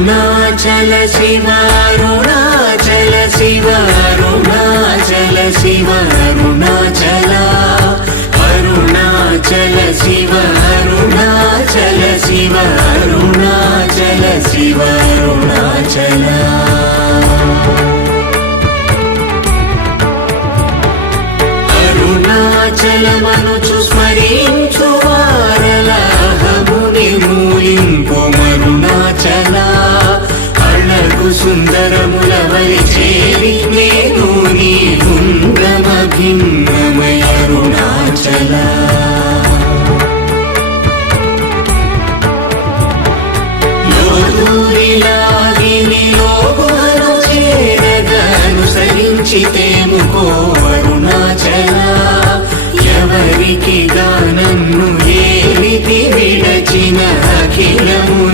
అరుణాచల శివ అరుణాచల శివ అరుణాచల శివ అరుణాచల అరుణాచల శివ అరుణాచల శివ అరుణాచల శివ అరుణాచల అరుణాచలమనుచు స్మరించు వారల అహముని మూలింపు మరుణాచల అళ్ళకు సుందరముల వలి చేరి నేను నీ గుండ్రమభిం